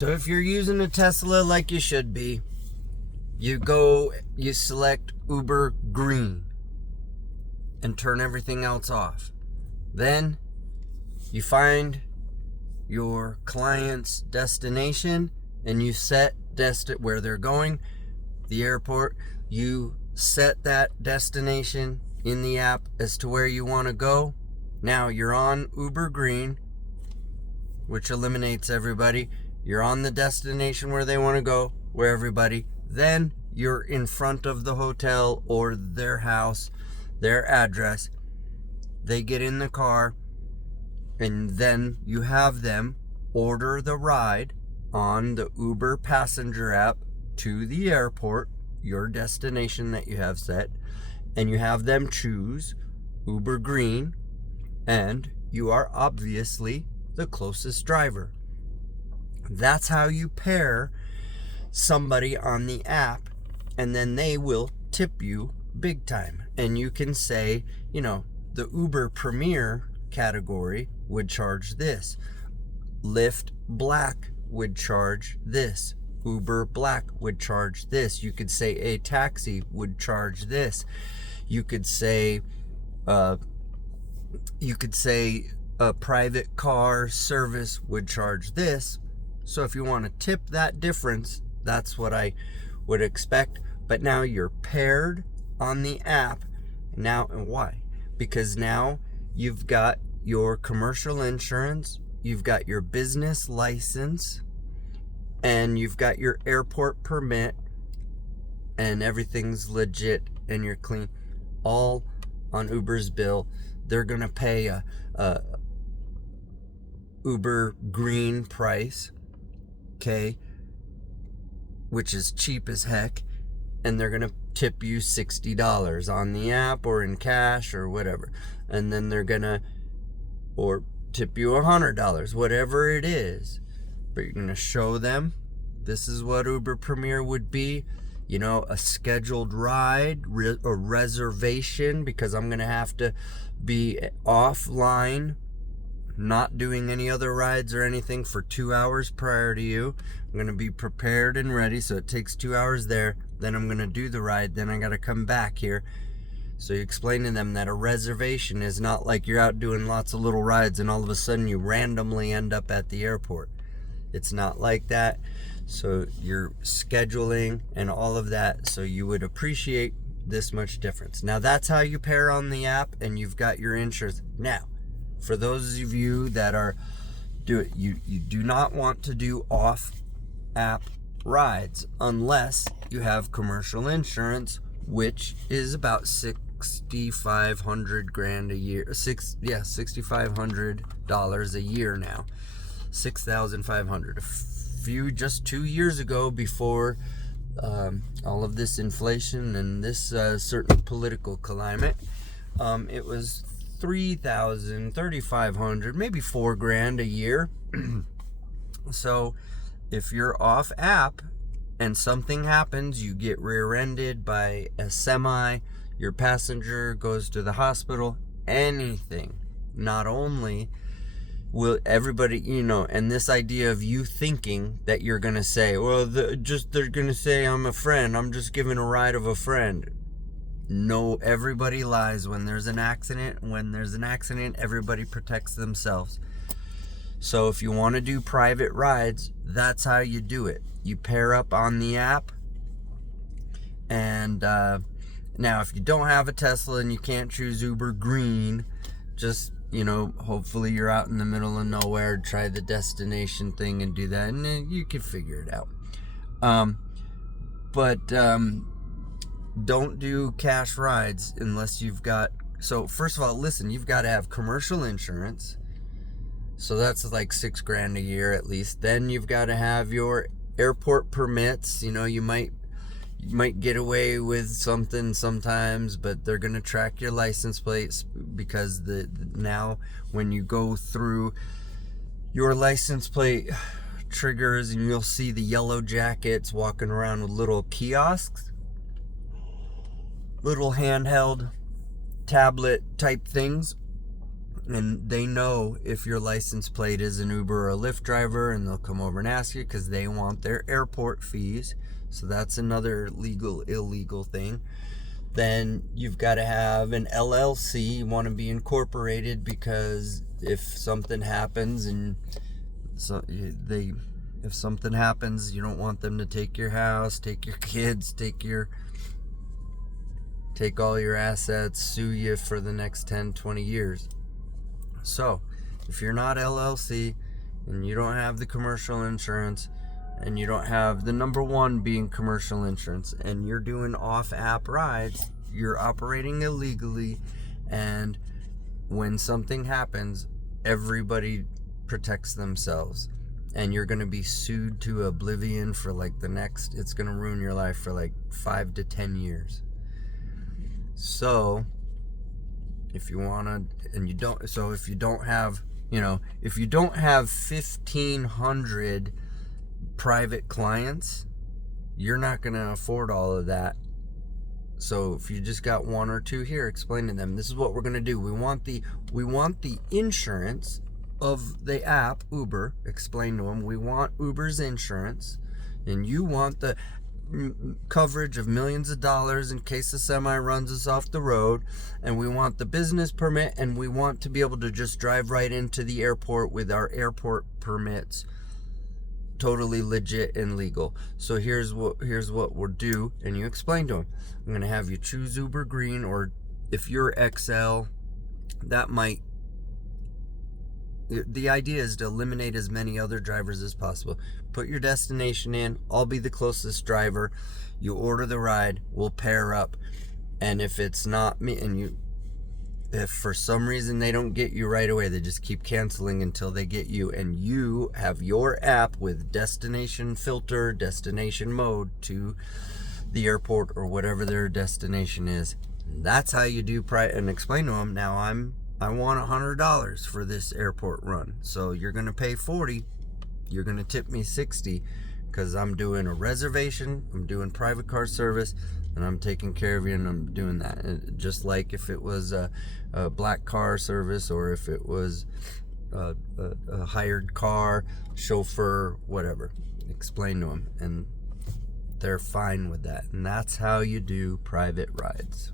So if you're using a Tesla like you should be, you select Uber Green and turn everything else off. Then you find your client's destination and you set where they're going, the airport. You set that destination in the app as to where you want to go. Now you're on Uber Green, which eliminates everybody. You're on the destination where they want to go, where everybody. Then you're in front of the hotel or their house, their address. They get in the car, and then you have them order the ride on the Uber passenger app to the airport, your destination that you have set, and you have them choose Uber Green, and you are obviously the closest driver. That's how you pair somebody on the app, and then they will tip you big time. And you can say, the Uber Premier category would charge this. Lyft Black would charge this. Uber Black would charge this. You could say a taxi would charge this. You could say a private car service would charge this. So if you want to tip that difference, that's what I would expect. But now you're paired on the app. Now, and why? Because now you've got your commercial insurance, you've got your business license, and you've got your airport permit, and everything's legit and you're clean. All on Uber's bill. They're going to pay a Uber Green price, okay, which is cheap as heck, and they're gonna tip you $60 on the app or in cash or whatever, and then they're gonna or tip you $100, whatever it is. But you're gonna show them this is what Uber Premier would be, a scheduled ride, a reservation, because I'm gonna have to be offline, not doing any other rides or anything for 2 hours prior to you. I'm going to be prepared and ready, so it takes 2 hours there. Then I'm going to do the ride. Then I got to come back here. So you explain to them that a reservation is not like you're out doing lots of little rides and all of a sudden you randomly end up at the airport. It's not like that. So you're scheduling and all of that, so you would appreciate this much difference. Now that's how you pair on the app, and you've got your insurance. Now, for those of you that you do not want to do off-app rides unless you have commercial insurance, which is about $6,500 a year. $6,500 a year now. $6,500. Just 2 years ago, before all of this inflation and this certain political climate, it was $3,000, $3,500, maybe $4,000 a year. So if you're off app and something happens, you get rear-ended by a semi, your passenger goes to the hospital, anything, not only will everybody, and this idea of you thinking that you're going to say, well, they're going to say I'm a friend, I'm just giving a ride of a friend. No, everybody lies when there's an accident. When there's an accident, everybody protects themselves. So if you want to do private rides, that's how you do it. You pair up on the app. And now, if you don't have a Tesla and you can't choose Uber Green, just, hopefully you're out in the middle of nowhere, try the destination thing and do that, and then you can figure it out. Don't do cash rides unless you've got. So first of all, listen, you've got to have commercial insurance. So that's like $6,000 a year at least. Then you've got to have your airport permits. You might get away with something sometimes, but they're going to track your license plates, because now when you go through, your license plate triggers and you'll see the yellow jackets walking around with little kiosks. Little handheld tablet type things And they know if your license plate is an Uber or a Lyft driver, and they'll come over and ask you because they want their airport fees. So that's another illegal thing. Then you've got to have an LLC. You want to be incorporated because if something happens if something happens, you don't want them to take your house, take your kids, take all your assets, sue you for the next 10, 20 years. So, if you're not LLC and you don't have the commercial insurance and you don't have the number one being commercial insurance and you're doing off-app rides, you're operating illegally, and when something happens, everybody protects themselves. And you're going to be sued to oblivion for it's going to ruin your life for 5 to 10 years. So, if you want to, if you don't have 1,500 private clients, you're not going to afford all of that. So if you just got one or two here, explain to them, this is what we're going to do. We want the insurance of the app, Uber. Explain to them, we want Uber's insurance, and you want the coverage of millions of dollars in case the semi runs us off the road, and we want the business permit, and we want to be able to just drive right into the airport with our airport permits, totally legit and legal. So here's what we'll do, and you explain to them, I'm going to have you choose Uber Green, or if you're XL, the idea is to eliminate as many other drivers as possible. Put your destination in, I'll be the closest driver, you order the ride, we'll pair up, and if it's not me, and if for some reason they don't get you right away, they just keep canceling until they get you, and you have your app with destination filter, destination mode to the airport or whatever their destination is. That's how you do and explain to them, now I want $100 for this airport run, so you're going to pay $40, you're going to tip me $60, because I'm doing a reservation, I'm doing private car service, and I'm taking care of you, and I'm doing that. Just like if it was a black car service, or if it was a hired car, chauffeur, whatever. Explain to them, and they're fine with that. And that's how you do private rides.